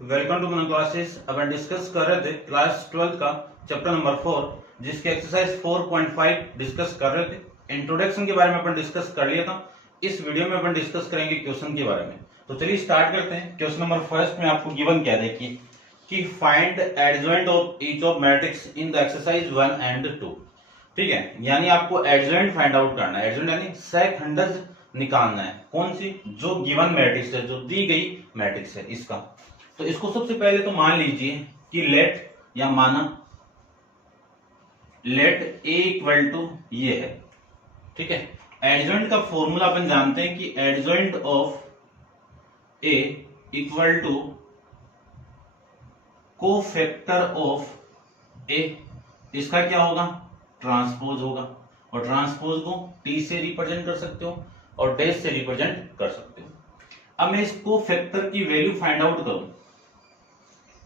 Welcome to मन classes. अपन discuss कर रहे थे क्लास 12 का चैप्टर नंबर 4 जिसके एक्सरसाइज 4.5 डिस्कस कर रहे थे। इंट्रोडक्शन के बारे में अपन डिस्कस कर लिया था। इस वीडियो में अपन डिस्कस करेंगे क्वेश्चन के बारे में। तो चलिए स्टार्ट करते हैं। क्वेश्चन नंबर फर्स्ट में आपको गिवन क्या देखिए कि find adjoint of each of matrix in the exercise 1 and 2। ठीक है, यानी आपको एडजॉइंट फाइंड आउट करना है। एडजॉइंट यानी सहखंडज निकालना है। कौन सी? जो गिवन मैट्रिक्स है, जो दी गई मैट्रिक्स है इसका। तो इसको सबसे पहले तो मान लीजिए कि लेट या माना लेट ए इक्वल टू ये है। ठीक है, एडजॉइंट का फॉर्मूला अपन जानते हैं कि adjoint of A equal to cofactor of A. इसका क्या होगा? ट्रांसपोज होगा। और ट्रांसपोज को टी से रिप्रेजेंट कर सकते हो और डैश से रिप्रेजेंट कर सकते हो। अब मैं इस कोफैक्टर की वैल्यू फाइंड आउट करूं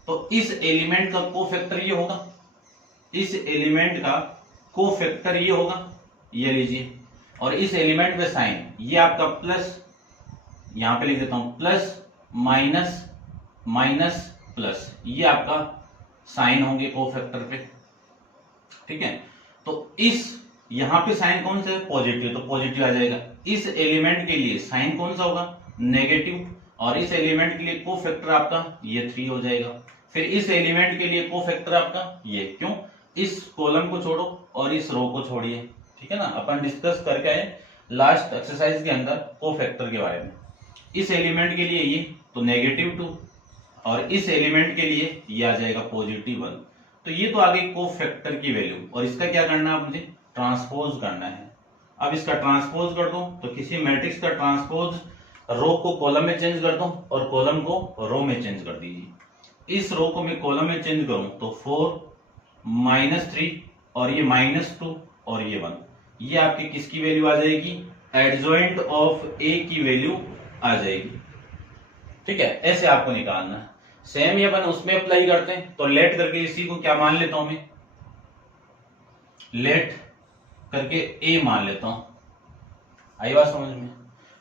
तो इस एलिमेंट का कोफैक्टर ये होगा, इस एलिमेंट का कोफैक्टर ये होगा, ये लीजिए। और इस एलिमेंट पे साइन ये आपका प्लस, यहां पे लिख देता हूं प्लस माइनस माइनस प्लस, ये आपका साइन होंगे कोफैक्टर पे। ठीक है, तो इस यहां पे साइन कौन सा है? पॉजिटिव, तो पॉजिटिव आ जाएगा। इस एलिमेंट के लिए साइन कौन सा होगा? नेगेटिव। और इस एलिमेंट के लिए कोफैक्टर आपका ये 3 हो जाएगा। फिर इस एलिमेंट के लिए कोफैक्टर आपका ये, क्यों? इस कॉलम को छोड़ो और इस रो को छोड़िए। ठीक है ना, अपन डिस्कस करके आए लास्ट एक्सरसाइज के अंदर कोफैक्टर के बारे में। इस एलिमेंट के लिए ये तो -2 और इस एलिमेंट के लिए ये आ जाएगा +1। तो ये तो आ गई कोफैक्टर की वैल्यू। और इसका क्या करना है? मुझे ट्रांसपोज करना है। अब इसका ट्रांसपोज कर दो तो किसी मैट्रिक्स का ट्रांसपोज रो को कॉलम में चेंज कर दो और कॉलम को रो में चेंज कर दीजिए। इस रो को मैं कॉलम में चेंज करूं तो 4 -3 और ये -2 और ये 1, ये आपकी किसकी वैल्यू आ जाएगी? एडजॉइंट ऑफ ए की वैल्यू आ जाएगी। ठीक है, ऐसे आपको निकालना है। सेम ही अपन उसमें अप्लाई करते हैं। तो लेट करके इसी को क्या मान लेता हूं मैं? लेट करके ए मान लेता हूं। आई बात समझ में?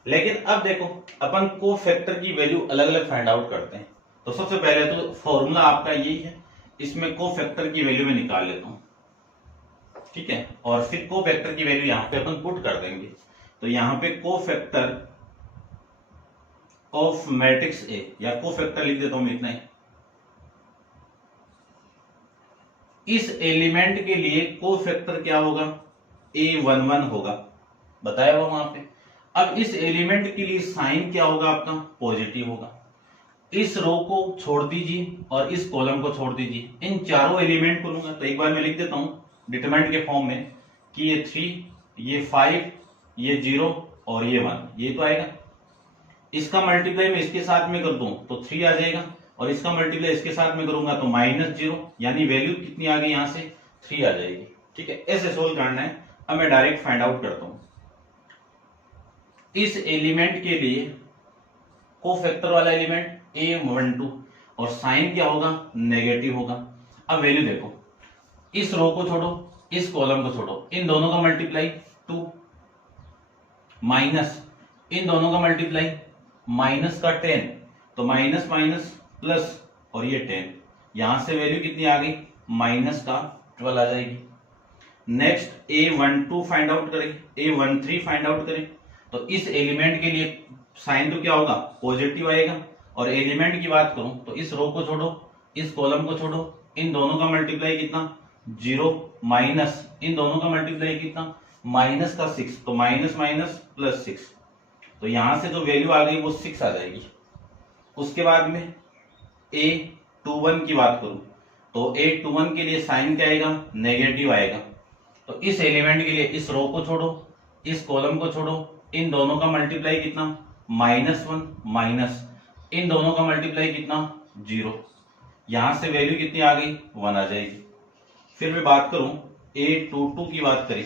लेकिन अब देखो, अपन कोफैक्टर की वैल्यू अलग अलग फाइंड आउट करते हैं। तो सबसे पहले तो फॉर्मूला आपका यही है, इसमें कोफैक्टर की वैल्यू में निकाल लेता हूं। ठीक है, और फिर कोफैक्टर की वैल्यू यहां पे अपन पुट कर देंगे। तो यहां पे कोफैक्टर ऑफ मैट्रिक्स ए, या कोफैक्टर लिख देता हूं मैं इतना ही। इस एलिमेंट के लिए कोफैक्टर क्या होगा? A11 होगा, बताया हुआ वहां पे। अब इस एलिमेंट के लिए साइन क्या होगा आपका? पॉजिटिव होगा। इस रो को छोड़ दीजिए और इस कॉलम को छोड़ दीजिए। इन चारों एलिमेंट को लूंगा तो एक बार मैं लिख देता हूं डिटरमिनेंट के फॉर्म में कि ये 3, ये 5, ये 0 और ये 1, ये तो आएगा। इसका मल्टीप्लाई मैं इसके साथ में कर दूं तो 3 आ जाएगा और इसका मल्टीप्लाई इसके साथ में करूंगा तो -0, यानी वैल्यू कितनी आ गई? यहां से 3 आ जाएगी। ठीक है, ऐसे सोल्व करना है। अब मैं डायरेक्ट फाइंड आउट करता हूं। इस एलिमेंट के लिए कोफैक्टर वाला एलिमेंट A12 और साइन क्या होगा? नेगेटिव होगा। अब वैल्यू देखो, इस रो को छोड़ो, इस कॉलम को छोड़ो, इन दोनों का मल्टीप्लाई 2 माइनस इन दोनों का मल्टीप्लाई माइनस का 10, तो माइनस माइनस प्लस और ये 10, यहां से वैल्यू कितनी आ गई? -12 आ जाएगी। नेक्स्ट A12 फाइंड आउट करें, A13 फाइंड आउट करें। तो इस एलिमेंट के लिए साइन तो क्या होगा? पॉजिटिव आएगा। और एलिमेंट की बात करूं तो इस रो को छोड़ो, इस कॉलम को छोड़ो, इन दोनों का मल्टीप्लाई कितना? 0 माइनस इन दोनों का मल्टीप्लाई कितना? माइनस का 6, तो माइनस माइनस +6, तो यहां से जो वैल्यू आ गई वो 6 आ जाएगी। उसके बाद में A21 की बात करूं तो A21 के लिए साइन क्या आएगा? नेगेटिव आएगा। तो इस एलिमेंट के लिए इस रो को छोड़ो, इस कॉलम को छोड़ो, इन दोनों का मल्टीप्लाई कितना? -1 माइनस इन दोनों का मल्टीप्लाई कितना? 0, यहां से वैल्यू कितनी आ गई? 1 आ जाएगी। फिर मैं बात करूं A22 की बात करें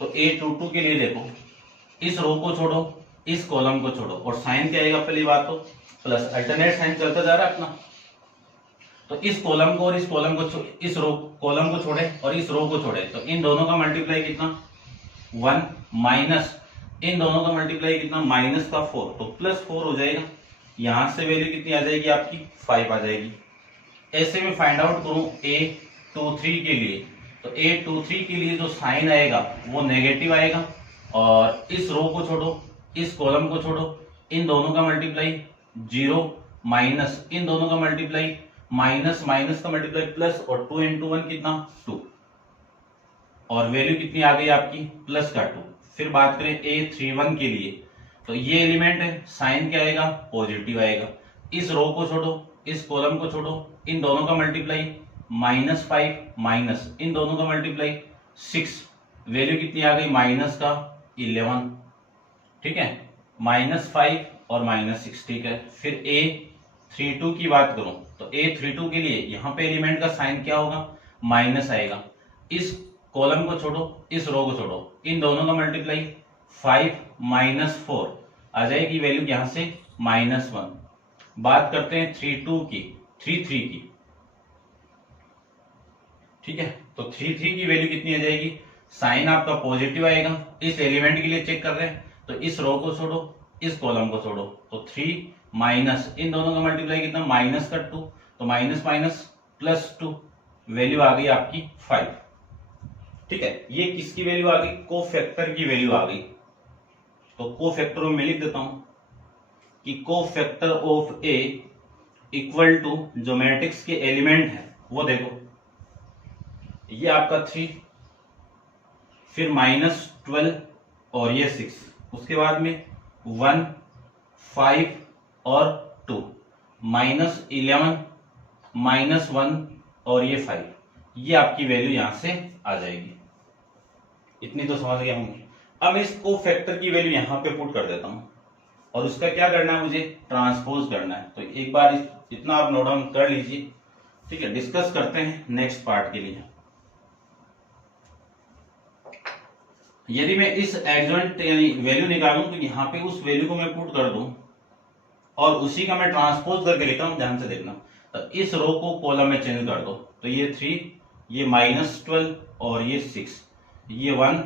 तो A22 के लिए देखो, इस रो को छोड़ो, इस कॉलम को छोड़ो और साइन क्या आएगा? पहली बात तो प्लस, अल्टरनेट साइन चलता जा रहा है अपना। तो इस कॉलम को और इस कॉलम को, इस रो कॉलम को छोड़े और इस रो को छोड़े, तो इन दोनों का मल्टीप्लाई कितना? 1 माइनस इन दोनों का मल्टीप्लाई कितना? -4, तो +4 हो जाएगा। यहां से वैल्यू कितनी आ जाएगी आपकी 5 आ जाएगी। ऐसे में फाइंड आउट करूं A23 के लिए, तो A23 के लिए जो साइन आएगा वो नेगेटिव आएगा, और इस रो को छोड़ो, इस कॉलम को छोड़ो, इन दोनों का मल्टीप्लाई 0 माइनस इन दोनों का मल्टीप्लाई माइनस माइनस का मल्टीप्लाई प्लस, और 2 into 1 कितना 2, और वैल्यू कितनी आ गई आपकी प्लस का 2। फिर बात करें A31 के लिए, तो ये एलिमेंट है, साइन क्या आएगा पॉजिटिव आएगा। इस रो को छोड़ो, इस कॉलम को छोड़ो, इन दोनों का मल्टीप्लाई -5 माइनस इन दोनों का मल्टीप्लाई 6, वैल्यू कितनी आ गई माइनस का 11, ठीक है, -5 और -6, ठीक है। फिर A32 की बात करूं, तो A32 के लिए यहां पे एलिमेंट का साइन क्या होगा माइनस आएगा। इस कॉलम को छोड़ो, इस रो को छोड़ो, इन दोनों का मल्टीप्लाई 5 माइनस 4 आ जाएगी, वैल्यू यहां से -1। बात करते हैं 33 की, ठीक है, तो 33 की वैल्यू कितनी आ जाएगी, साइन आपका पॉजिटिव आएगा। इस एलिमेंट के लिए चेक कर रहे हैं, तो इस रो को छोड़ो, इस कॉलम को छोड़ो, तो 3 माइनस इन दोनों का मल्टीप्लाई कितना माइनस का 2, तो माइनस माइनस +2, वैल्यू आ गई आपकी 5, ठीक है। ये किसकी वैल्यू आ गई, कोफैक्टर की वैल्यू आ गई। तो कोफैक्टर में लिख देता हूं कि cofactor of A equal to जो मैट्रिक्स के एलिमेंट है वो देखो, ये आपका 3, फिर -12 और ये 6, उसके बाद में 1 5 और 2, -11 -1 और ये 5, ये आपकी वैल्यू यहां से आ जाएगी। इतनी तो समझ गया हूं। अब इस कोफैक्टर की वैल्यू यहां पे पुट कर देता हूं, और उसका क्या करना है, मुझे ट्रांसपोज करना है। तो एक बार इतना आप नोट डाउन कर लीजिए, ठीक है। डिस्कस करते हैं नेक्स्ट पार्ट के लिए। यदि मैं इस एडजॉइंट यानी वैल्यू निकालूं, तो यहां पे उस वैल्यू को मैं पुट कर दूं और उसी का मैं ट्रांसपोज करके लिखता हूं, ध्यान से देखना। तो इस रो को कॉलम में चेंज कर दो, तो ये 3, ये -12 और ये 6, ये 1,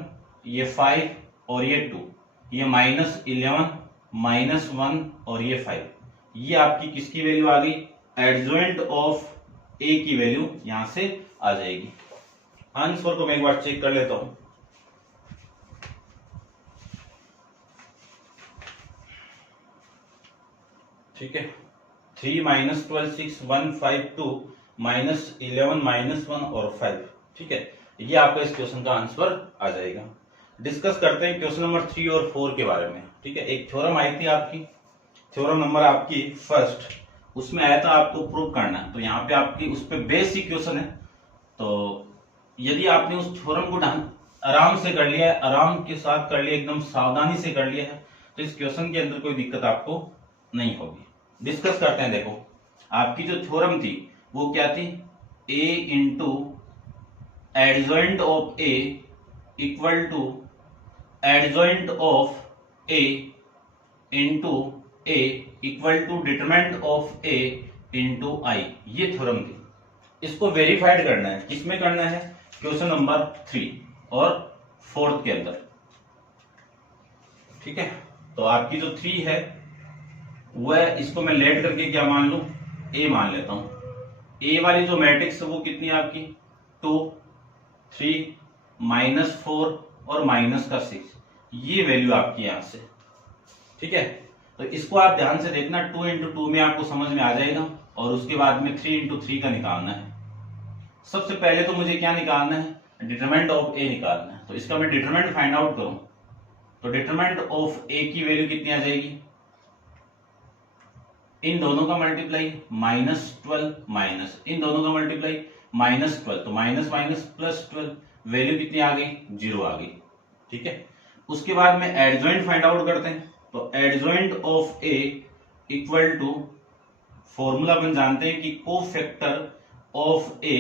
ये 5 और ये 2, ये -11 -1 और ये 5, ये आपकी किसकी वैल्यू आ गई, एडजॉइंट ऑफ ए की वैल्यू यहां से आ जाएगी। आंसर को मैं एक बार चेक कर लेता हूं। ठीक है, 3 -12 6 1 5 2 -11 -1 और 5, ठीक है, ये आपका इस क्वेश्चन का आंसर आ जाएगा। डिस्कस करते हैं क्वेश्चन नंबर 3 और 4 के बारे में, ठीक है। एक थ्योरम आई थी आपकी, थ्योरम नंबर आपकी फर्स्ट, उसमें आया था आपको प्रूव करना है। तो यहाँ पे आपकी उस पर बेसिक क्वेश्चन है, तो यदि आपने उस थ्योरम को आराम से कर लिया है, आराम के साथ कर लिया, एकदम सावधानी से कर लिया है, तो इस क्वेश्चन के अंदर कोई दिक्कत आपको नहीं होगी। डिस्कस करते हैं। देखो, आपकी जो थ्योरम थी वो क्या थी, a into adjoint of a equal to adjoint of a into a equal to determinant of a into i, ये थ्योरम थी। इसको वेरीफाइड करना है, किसमें करना है, क्वेश्चन नंबर 3 और 4 के अंदर, ठीक है। तो आपकी जो 3 है वह, इसको मैं लेट करके क्या मान लूं, ए मान लेता हूं। ए वाली जो मैट्रिक्स है वो कितनी है आपकी 2 3 -4 और -6, ये वैल्यू आपकी यहां से, ठीक है। तो इसको आप ध्यान से देखना, 2 into 2 में आपको समझ में आ जाएगा, और उसके बाद में 3 into 3 का निकालना है। सबसे पहले तो मुझे क्या निकालना है, डिटरमिनेंट ऑफ ए निकालना है। तो इसका मैं डिटरमिनेंट फाइंड आउट करूं, तो डिटरमिनेंट ऑफ ए की वैल्यू कितनी आ जाएगी, इन दोनों का मल्टीप्लाई -12 माइनस इन दोनों का मल्टीप्लाई -12, तो माइनस माइनस +12, वैल्यू कितनी आ गई 0 आ गई, ठीक है। उसके बाद में एडजॉइंट फाइंड आउट करते हैं। तो adjoint of A equal to, formula अपन जानते हैं कि कोफैक्टर ऑफ ए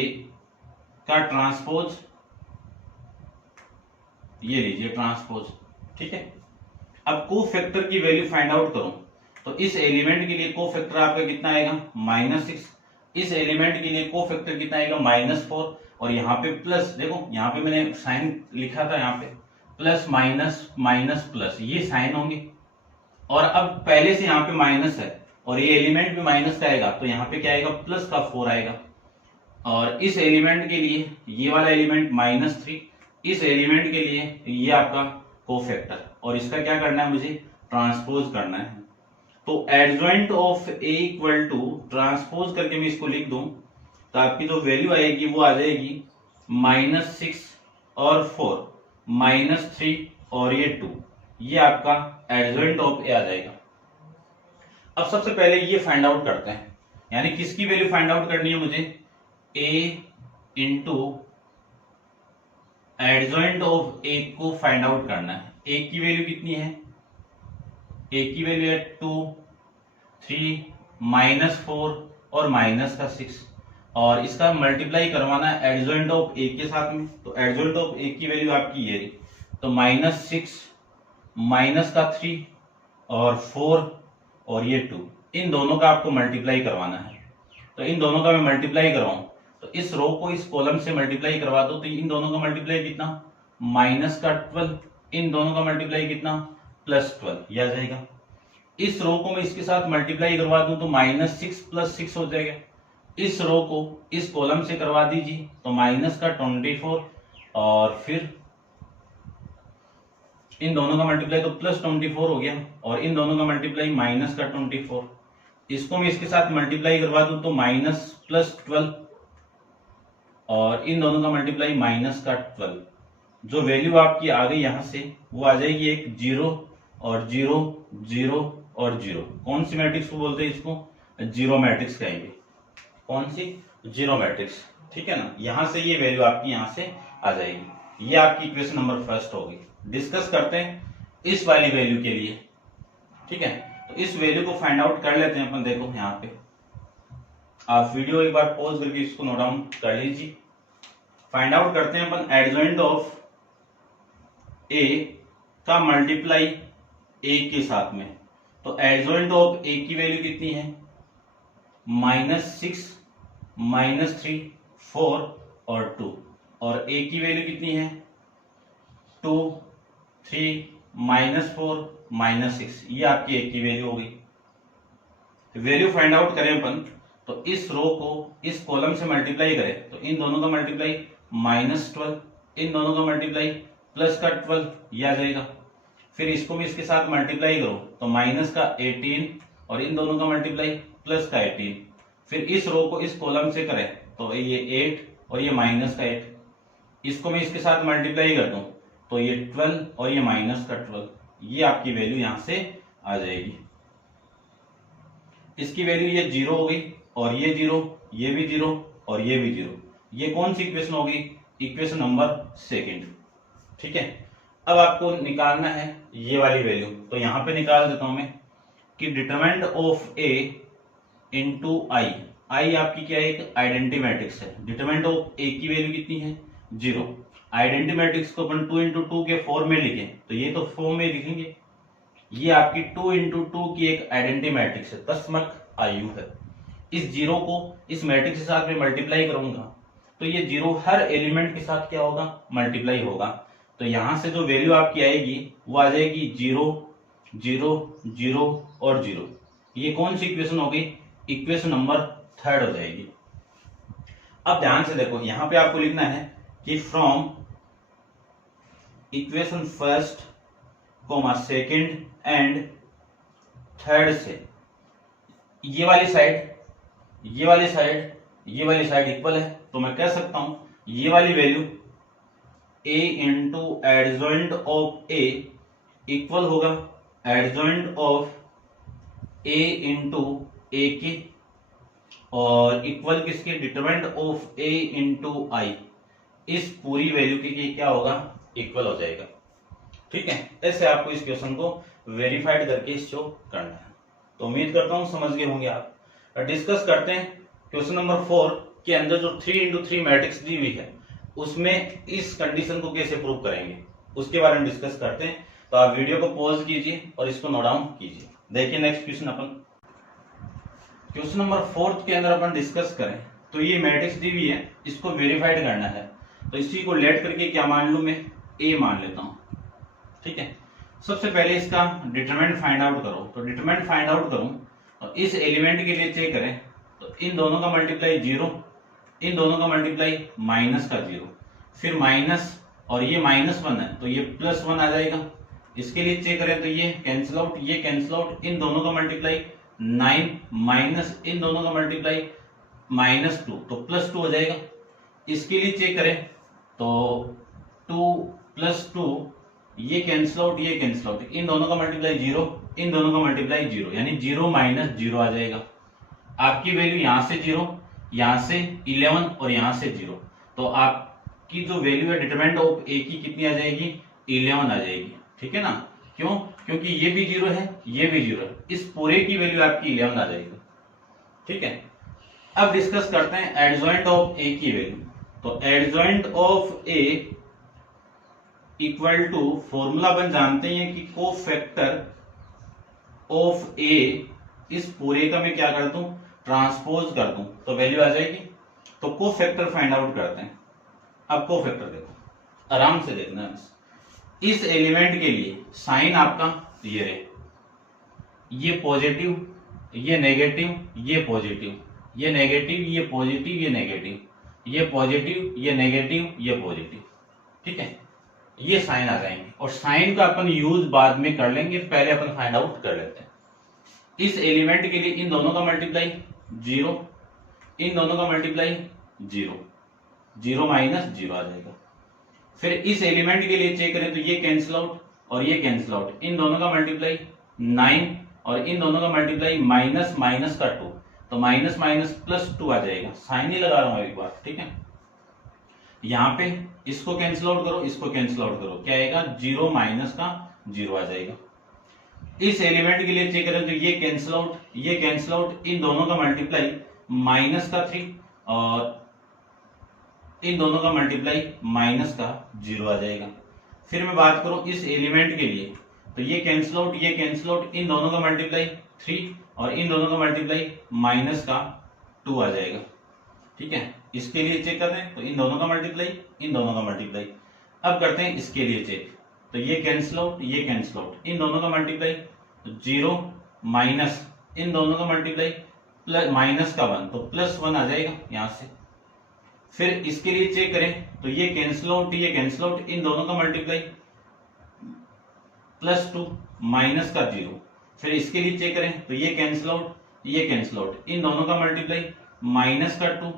का ट्रांसपोज, ये लीजिए ट्रांसपोज, ठीक है। अब कोफैक्टर की वैल्यू फाइंड आउट करूं, तो इस एलिमेंट के लिए कोफैक्टर आपका कितना आएगा -6, इस एलिमेंट के लिए कोफैक्टर कितना आएगा -4, और यहाँ पे प्लस, देखो यहाँ पे मैंने साइन लिखा था, यहाँ पे प्लस माइनस माइनस प्लस, ये साइन होंगे। और अब पहले से यहाँ पे माइनस है, और ये एलिमेंट भी माइनस का आएगा, तो यहाँ पे क्या आएगा, प्लस का 4 आएगा। और इस एलिमेंट के लिए ये वाला एलिमेंट -3, इस एलिमेंट के लिए ये आपका कोफैक्टर, और इसका क्या करना है, मुझे ट्रांसपोज करना है। तो adjoint of A equal to transpose करके मैं इसको लिख दूं, तो आपकी जो वैल्यू आएगी वो आ जाएगी -6 और 4, -3 और ये 2, ये आपका एडजॉइंट ऑफ ए आ जाएगा। अब सबसे पहले ये फाइंड आउट करते हैं, यानी किसकी वैल्यू फाइंड आउट करनी है मुझे, ए इंटू एडजॉइंट ऑफ ए को फाइंड आउट करना है। ए की वैल्यू कितनी है, ए की वैल्यू है 2, 3, -4 और -6, और इसका मल्टीप्लाई करवाना है एडजॉइंट ऑफ ए के साथ में। तो एडजॉइंट ऑफ ए की वैल्यू आपकी ये रही, तो -6 -3 और 4 और ये 2, इन दोनों का आपको मल्टीप्लाई करवाना है। तो इन दोनों का मैं मल्टीप्लाई करवाऊं, तो इस रो को इस कॉलम से मल्टीप्लाई करवा दो, तो इन दोनों का मल्टीप्लाई कितना, -12, इन दोनों का मल्टीप्लाई कितना, +12, यह आ जाएगा। इस रो को मैं इसके साथ मल्टीप्लाई करवा दूं, तो -6 + 6 हो जाएगा। इस रो को इस कॉलम से करवा दीजिए, तो -24, और फिर इन दोनों का मल्टीप्लाई तो +24 हो गया, और इन दोनों का मल्टीप्लाई -24, इसको मैं इसके साथ मल्टीप्लाई करवा दूं, तो -+12, और इन दोनों का मल्टीप्लाई -12। जो वैल्यू आपकी आ गई यहां से, वो आ जाएगी एक 0 और 0 0 और 0। कौन सी मैट्रिक्स को बोलते हैं, इसको जीरो मैट्रिक्स कहेंगे। कौन सी, जीरो मैट्रिक्स, ठीक है ना। यहां से ये वैल्यू आपकी यहां से आ जाएगी। ये आपकी इक्वेशन नंबर फर्स्ट होगी। डिस्कस करते हैं इस वाली वैल्यू के लिए, ठीक है। तो इस वैल्यू को फाइंड आउट कर लेते हैं अपन। देखो यहाँ पे आप वीडियो एक बार पॉज करके इसको नोट डाउन कर लीजिए। फाइंड आउट करते हैं अपन एडजॉइंट ऑफ ए का मल्टीप्लाई ए के साथ में। तो एडजॉइंट ऑफ ए की वैल्यू कितनी है, -6 -3 4 और 2, और ए की वैल्यू कितनी है 2 3 -4 -6, ये आपकी ए की वैल्यू हो गई। वैल्यू फाइंड आउट करें अपन, तो इस रो को इस कॉलम से मल्टीप्लाई करें, तो इन दोनों का मल्टीप्लाई -12, इन दोनों का मल्टीप्लाई +12, ये आ जाएगा। फिर इसको भी इसके साथ मल्टीप्लाई करो, तो -18, और इन दोनों का मल्टीप्लाई +18। फिर इस रो को इस कॉलम से करें, तो ये 8 और ये -8, इसको मैं इसके साथ मल्टीप्लाई कर दूं, तो ये 12 और ये -12, ये आपकी वैल्यू यहां से आ जाएगी। इसकी वैल्यू ये 0 हो गई, और ये 0, ये भी 0 और ये भी 0। ये कौन सी इक्वेशन होगी, इक्वेशन नंबर सेकंड, ठीक है। अब आपको निकालना है ये वाली वैल्यू, तो यहां पे निकाल देता हूं मैं कि डिटरमिनेंट ऑफ ए इंटू आई। आई आपकी क्या है, एक आइडेंटिटी मैट्रिक्स है। डिटरमिनेंट ऑफ ए की वैल्यू कितनी है 0। आइडेंटिटी मैट्रिक्स को अपन 2 × 2 के फॉर्म में लिखें, तो ये तो फॉर्म में लिखेंगे। ये आपकी 2 × 2 की एक आइडेंटिटी मैट्रिक्स है, तस्मक आयु है। इस 0 को इस मैट्रिक्स के साथ में मल्टीप्लाई करूंगा, तो ये 0 हर एलिमेंट के साथ क्या होगा, मल्टीप्लाई होगा। तो यहां से जो वैल्यू आपकी आएगी वो आ जाएगी 0 0 0 और 0। ये कौन सी इक्वेशन होगी, इक्वेशन नंबर थर्ड हो जाएगी। अब ध्यान से देखो, यहां पे आपको लिखना है कि from equation first comma second and third से ये वाली साइड ये वाली साइड ये वाली साइड इक्वल है, तो मैं कह सकता हूं ये वाली value a into adjoint of a equal होगा adjoint of a into a के, और इक्वल किसके, determinant of a into I. इस पूरी वैल्यू के क्या होगा, इक्वल हो जाएगा, ठीक है। ऐसे आपको इस क्वेश्चन को वेरीफाइड करके शो करना है। तो उम्मीद करता हूं समझ गए होंगे आप। डिस्कस करते हैं क्वेश्चन नंबर 4 के अंदर जो 3 × 3 मैट्रिक्स दी हुई है, उसमें इस कंडीशन को कैसे प्रूव करेंगे उसके बारे में डिस्कस करते हैं। तो आप वीडियो को पॉज कीजिए और इसको नोट डाउन कीजिए। देखिए नेक्स्ट क्वेश्चन अपन क्वेश्चन नंबर 4 के अंदर अपन डिस्कस करें, तो ये मैट्रिक्स दी हुई है, इसको वेरीफाइड करना है। तो इसी को लेट करके क्या मान लूं, मैं ए मान लेता हूं, ठीक है। सबसे पहले इसका डिटरमिनेंट फाइंड आउट करो। तो डिटरमिनेंट फाइंड आउट करूं और इस एलिमेंट के लिए चेक करें तो इन दोनों का मल्टीप्लाई 0, इन दोनों का मल्टीप्लाई माइनस का 0, फिर माइनस और ये -1 है तो ये +1 आ जाएगा। इसके लिए चेक करें तो ये कैंसिल आउट, ये कैंसिल आउट, इन दोनों का मल्टीप्लाई 9 माइनस इन दोनों का मल्टीप्लाई -2 तो +2 हो जाएगा। इसके लिए चेक करें तो 2 + 2 ये कैंसिल आउट, ये कैंसिल आउट, इन दोनों का मल्टीप्लाई 0, इन दोनों का मल्टीप्लाई 0, यानी 0 - 0 आ जाएगा। आपकी वैल्यू यहां से 0, यहां से 11 और यहां से 0, तो आपकी जो वैल्यू है डिटरमिनेंट ऑफ ए की कितनी आ जाएगी? 11 आ जाएगी। ठीक है ना? क्यों? क्योंकि ये भी 0 है, ये भी 0 है, इस पूरे की वैल्यू आपकी 11 आ जाएगी। ठीक है, अब डिस्कस करते हैं एडजॉइंट ऑफ ए की वैल्यू। तो adjoint of A equal to, formula अपन जानते हैं कि कोफैक्टर ऑफ ए, इस पूरे का मैं क्या कर दूं? ट्रांसपोज कर दूं तो वैल्यू आ जाएगी। तो कोफैक्टर फाइंड आउट करते हैं। अब कोफैक्टर देखो, आराम से देखना है। इस एलिमेंट के लिए साइन आपका ये रहे, ये पॉजिटिव, ये नेगेटिव, ये पॉजिटिव, ये नेगेटिव, ये पॉजिटिव, ये नेगेटिव, ये पॉजिटिव, ये नेगेटिव, ये पॉजिटिव। ठीक है, ये साइन आ जाएंगे और साइन का अपन यूज बाद में कर लेंगे, पहले अपन फाइंड आउट कर लेते हैं। इस एलिमेंट के लिए इन दोनों का मल्टीप्लाई 0, इन दोनों का मल्टीप्लाई 0, 0 - 0 आ जाएगा। फिर इस एलिमेंट के लिए चेक करें तो ये कैंसिल आउट और ये कैंसिल आउट, इन दोनों का मल्टीप्लाई 9 और इन दोनों का मल्टीप्लाई माइनस का 2, तो माइनस +2 आ जाएगा। साइन ही लगा रहा हूं एक बार। ठीक है, यहां पे इसको कैंसिल आउट करो, इसको कैंसिल आउट करो, क्या आएगा? 0 - 0 आ जाएगा। इस एलिमेंट के लिए चेक करें तो ये कैंसिल आउट, ये कैंसिल आउट, इन दोनों का मल्टीप्लाई -3 और इन दोनों का मल्टीप्लाई -0 आ जाएगा। फिर मैं बात करूं इस एलिमेंट के लिए तो ये कैंसिल आउट, ये कैंसिल आउट, इन दोनों का मल्टीप्लाई 3 और इन दोनों का मल्टीप्लाई -2 आ जाएगा। ठीक है, इसके लिए चेक कर रहे हैं तो इन दोनों का मल्टीप्लाई, इन दोनों का मल्टीप्लाई। अब करते हैं इसके लिए चेक, तो ये कैंसिल आउट, ये कैंसिल आउट, इन दोनों का मल्टीप्लाई 0 माइनस इन दोनों का मल्टीप्लाई -1 तो +1 आ जाएगा यहां से। फिर इसके लिए चेक करें तो ये कैंसिल आउट, ये कैंसिल आउट, इन दोनों का मल्टीप्लाई +2 -0। फिर इसके लिए चेक करें तो ये कैंसिल आउट, ये कैंसिल आउट, इन दोनों का मल्टीप्लाई -2,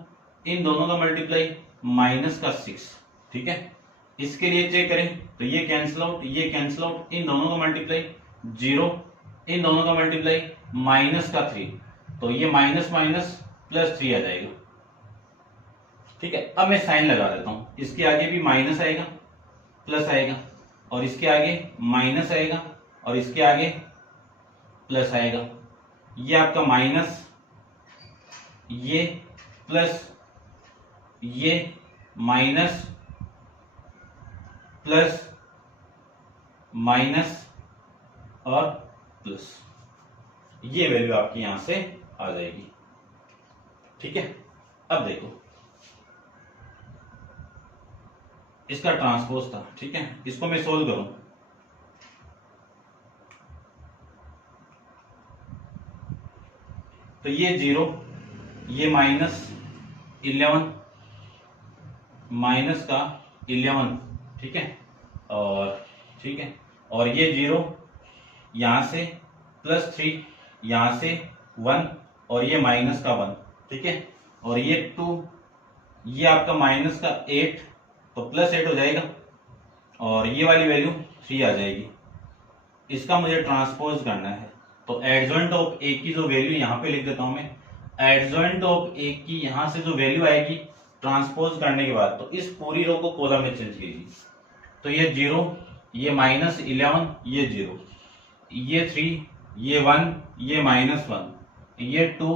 इन दोनों का मल्टीप्लाई -6। ठीक है, इसके लिए चेक करें तो ये कैंसिल आउट, ये कैंसिल आउट, इन दोनों का मल्टीप्लाई 0, इन दोनों का मल्टीप्लाई -3, तो ये +3 आ जाएगा। ठीक है, अब मैं साइन लगा देता हूं, इसके आगे भी माइनस आएगा, प्लस आएगा, और इसके आगे माइनस आएगा और इसके आगे प्लस आएगा। ये आपका माइनस, ये प्लस, ये माइनस, प्लस, माइनस और प्लस, ये वैल्यू आपकी यहां से आ जाएगी। ठीक है, अब देखो इसका ट्रांसपोज था। ठीक है, इसको मैं सोल्व करूं तो ये 0, ये -11 माइनस का 11। ठीक है, और ठीक है, और ये 0 यहां से +3, यहां से 1 और ये -1। ठीक है, और ये 2, ये आपका -8 तो +8 हो जाएगा और ये वाली वैल्यू 3 आ जाएगी। इसका मुझे ट्रांसपोज करना है तो एडजॉइंट ऑफ ए की जो वैल्यू यहां पे लिख देता हूं मैं, एडजॉइंट ऑफ ए की यहां से जो वैल्यू आएगी ट्रांसपोज करने के बाद, तो इस पूरी रो को कॉलम में चेंज कीजिए। तो ये 0, ये -11, ये 0, ये 3, ये 1, ये -1, ये 2,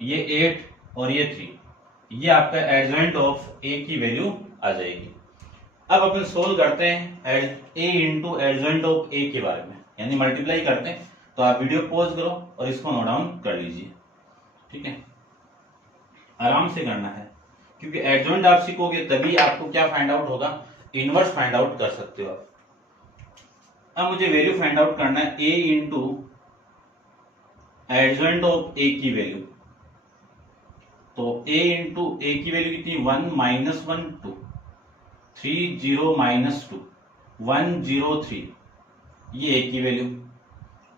ये 8 और ये 3, ये आपका एडजॉइंट ऑफ ए की वैल्यू आ जाएगी। अब अपन सोल्व करते हैं ए इंटू एडजॉइंट ऑफ ए के बारे में, यानी मल्टीप्लाई करते हैं। तो आप वीडियो पॉज करो और इसको नोट डाउन कर लीजिए। ठीक है, आराम से करना है क्योंकि एडजॉइंट आप सीखोगे तभी आपको क्या फाइंड आउट होगा, इनवर्स फाइंड आउट कर सकते हो आप। अब मुझे वैल्यू फाइंड आउट करना है ए इंटू एडजॉइंट ऑफ ए की वैल्यू, तो a इंटू ए की वैल्यू कितनी, 1 माइनस 1 2, 3 0 माइनस 2 1 0 3, ये a की वैल्यू,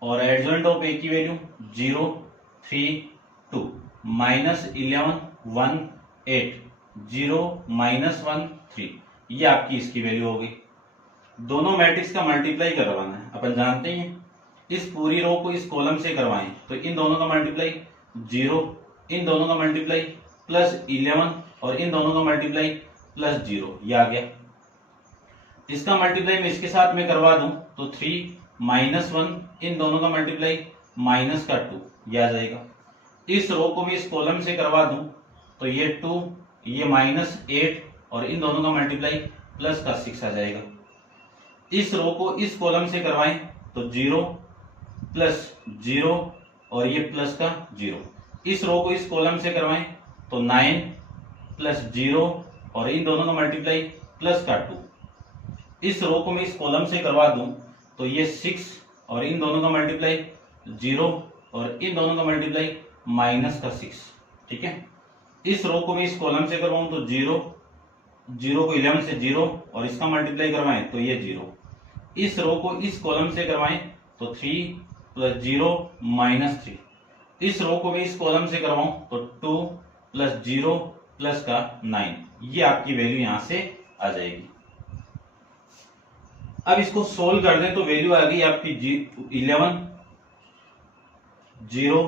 और एडजॉइंट ऑफ ए की वैल्यू 0 3 2 माइनस 11 1 8 0 माइनस 1 3, ये आपकी इसकी वैल्यू हो गई। दोनों मैट्रिक्स का मल्टीप्लाई करवाना है, अपन जानते हैं इस पूरी रो को इस कॉलम से करवाएं तो इन दोनों का मल्टीप्लाई 0, इन दोनों का मल्टीप्लाई प्लस 11 और इन दोनों का मल्टीप्लाई प्लस 0, ये आ गया। इसका मल्टीप्लाई मैं इसके साथ में करवा दूं तो 3 माइनस 1, इन दोनों का मल्टीप्लाई माइनस का 2, ये आ जाएगा। इस रो को मैं इस कॉलम से करवा दूं तो ये 2, ये माइनस 8 और इन दोनों का मल्टीप्लाई प्लस का 6 आ जाएगा। इस रो को इस कॉलम से करवाएं तो 0 प्लस 0 और ये प्लस का 0। इस रो को इस कॉलम से करवाएं तो 9 प्लस 0 और इन दोनों का मल्टीप्लाई प्लस का 2। इस रो को मैं इस कॉलम से करवा दूं तो ये 6 और इन दोनों का मल्टीप्लाई 0 और इन दोनों का मल्टीप्लाई माइनस का 6, ठीक है। इस रो को मैं इस कॉलम से करवाऊं तो 0 0 को 11 से 0 और इसका मल्टीप्लाई करवाएं तो ये 0। इस रो को इस कॉलम से करवाएं तो 3 प्लस 0 माइनस 3। इस रो को मैं इस कॉलम से करवाऊं तो 2 प्लस 0 प्लस का 9, ये आपकी वैल्यू यहां से आ जाएगी। अब इसको सोल्व कर दें तो वैल्यू आ गई आपकी 11 0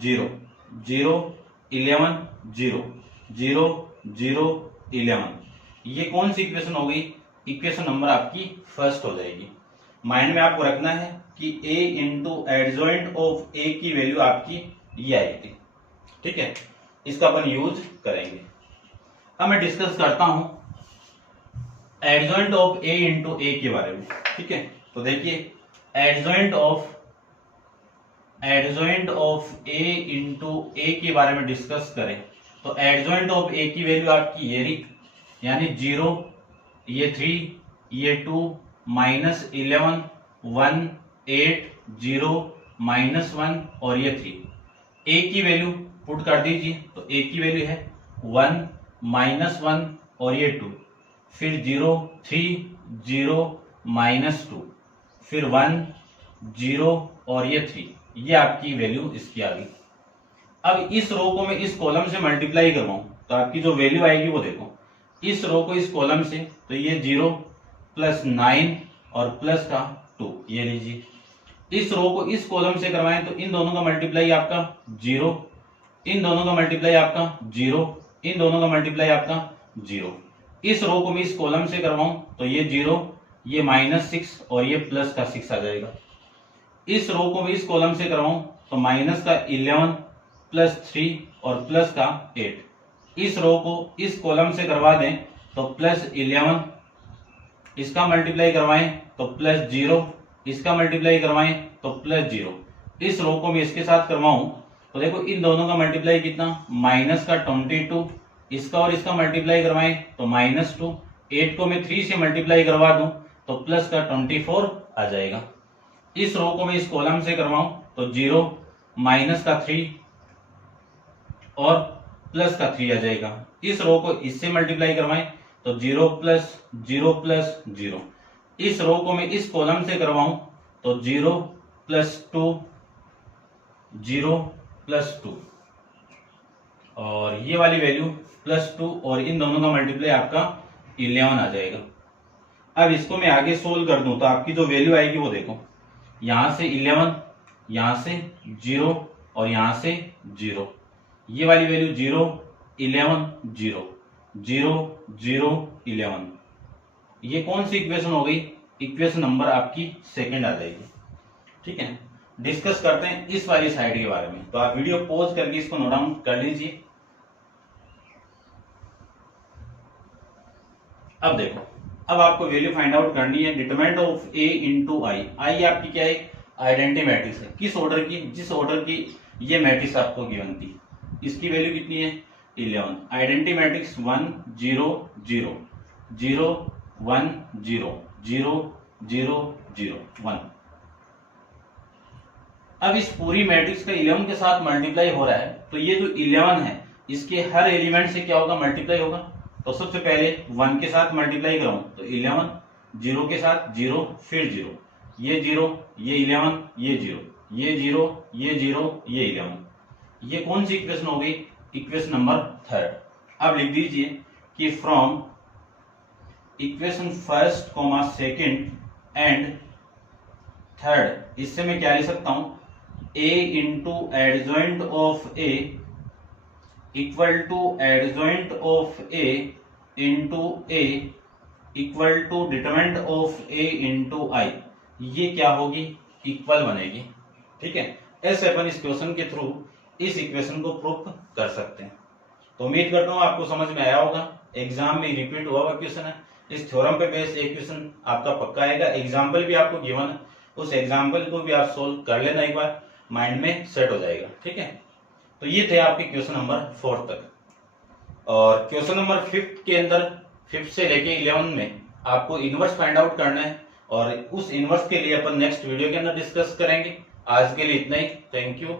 0 0 11 0 0 0 11, ये कौन सी इक्वेशन हो गई, इक्वेशन नंबर आपकी फर्स्ट हो जाएगी। माइंड में आपको रखना है कि a into adjoint of a की वैल्यू आपकी ये आएगी, ठीक है। इसका अपन यूज करेंगे। अब मैं डिस्कस करता हूं एडजॉइंट ऑफ a इंटू ए के बारे में, ठीक है। तो देखिए एडजॉइंट ऑफ a इंटू ए के बारे में डिस्कस करें तो एडजॉइंट ऑफ a की वैल्यू आपकी ये रही, यानी 0, ये 3, ये 2 माइनस 11 1 8 0 माइनस 1 और ये 3। a की वैल्यू पुट कर दीजिए तो a की वैल्यू है 1 माइनस 1 और ये 2, फिर 0 3 0 माइनस 2, फिर 1 0 और ये 3, ये आपकी वैल्यू इसकी आ गई। अब इस रो को मैं इस कॉलम से मल्टीप्लाई करवाऊं तो आपकी जो वैल्यू आएगी वो देखो, इस रो को इस कॉलम से तो ये 0 प्लस 9 और प्लस का 2, ये लीजिए। इस रो को इस कॉलम से करवाएं तो इन दोनों का मल्टीप्लाई आपका 0, इन दोनों का मल्टीप्लाई आपका 0, इन दोनों का मल्टीप्लाई आपका 0। इस रो को मैं इस कॉलम से करवाऊं तो ये 0, ये माइनस 6 और ये प्लस का 6 आ जाएगा। इस रो को मैं इस कॉलम से करवाऊं तो माइनस का 11 प्लस 3 और प्लस का 8। इस रो को इस कॉलम से करवा दें तो प्लस 11, इसका मल्टीप्लाई करवाएं तो प्लस 0, इसका मल्टीप्लाई करवाएं तो प्लस 0। इस रो को मैं इसके साथ करवाऊं तो देखो इन दोनों का मल्टीप्लाई कितना, माइनस का 22, इसका और इसका मल्टीप्लाई करवाएं तो माइनस 2, 8 को मैं 3 से मल्टीप्लाई करवा दूं तो प्लस का 24 आ जाएगा। इस रो को मैं इस कॉलम से करवाऊं तो 0 माइनस का 3 और प्लस का 3 आ जाएगा। इस रो को इससे मल्टीप्लाई करवाएं तो 0 प्लस 0 प्लस 0। इस रो को मैं इस कॉलम से करवाऊं तो 0 प्लस 2 0 प्लस 2 और ये वाली वैल्यू प्लस 2 और इन दोनों का मल्टीप्लाई आपका 11 आ जाएगा। अब इसको मैं आगे सोल्व कर दूं तो आपकी जो वैल्यू आएगी वो देखो, यहां से 11, यहां से 0 और यहां से 0, ये वाली वैल्यू 0 11 0 0 0 11, ये कौन सी इक्वेशन हो गई, इक्वेशन नंबर आपकी सेकंड आ जाएगी, ठीक है। डिस्कस करते हैं इस वाली साइड के बारे में, तो आप वीडियो पॉज करके इसको नोट डाउन कर लीजिए। अब देखो, अब आपको वैल्यू फाइंड आउट करनी है डिटरमिनेंट ऑफ a इंटू आई। आई आपकी क्या है, आइडेंटिटी मैट्रिक्स है। किस ऑर्डर की, जिस ऑर्डर की ये मैट्रिक्स आपको गिवन थी, इसकी वैल्यू कितनी है 11। Identity matrix 1 0 0 0 1 0 0 0 0 1। अब इस पूरी मैट्रिक्स का 11 के साथ मल्टीप्लाई हो रहा है, तो ये जो 11 है इसके हर एलिमेंट से क्या होगा, मल्टीप्लाई होगा। तो सबसे पहले 1 के साथ मल्टीप्लाई कराऊं तो 11, 0 के साथ 0, फिर 0, ये 0, ये 11, ये 0, ये 0, ये 0, ये 11। ये कौन सी इक्वेशन हो गई, इक्वेशन नंबर 3। अब लिख दीजिए कि from equation first comma second and third, इससे मैं क्या लिख सकता हूं, a into adjoint of a equal to adjoint of a into a equal to determinant of a into i। ये क्या होगी, इक्वल बनेगी। ठीक है, ऐसे अपन इस क्वेश्चन के थ्रू इस इक्वेशन को प्रूफ कर सकते हैं। तो उम्मीद करता हूं आपको समझ में आया होगा। एग्जाम में रिपीट हुआ हुआ क्वेश्चन है, इस थ्योरम पे बेस्ड एक क्वेश्चन आपका पक्का आएगा। एग्जाम्पल भी आपको गिवन है, उस एग्जाम्पल को भी आप सोल्व कर लेना, एक बार माइंड में सेट हो जाएगा। ठीक है, तो ये थे आपके क्वेश्चन नंबर 4 तक। और क्वेश्चन नंबर 5 के अंदर 5 से लेके 11 में आपको इनवर्स फाइंड आउट करना है, और उस इनवर्स के लिए अपन नेक्स्ट वीडियो के अंदर डिस्कस करेंगे। आज के लिए इतना ही, थैंक यू।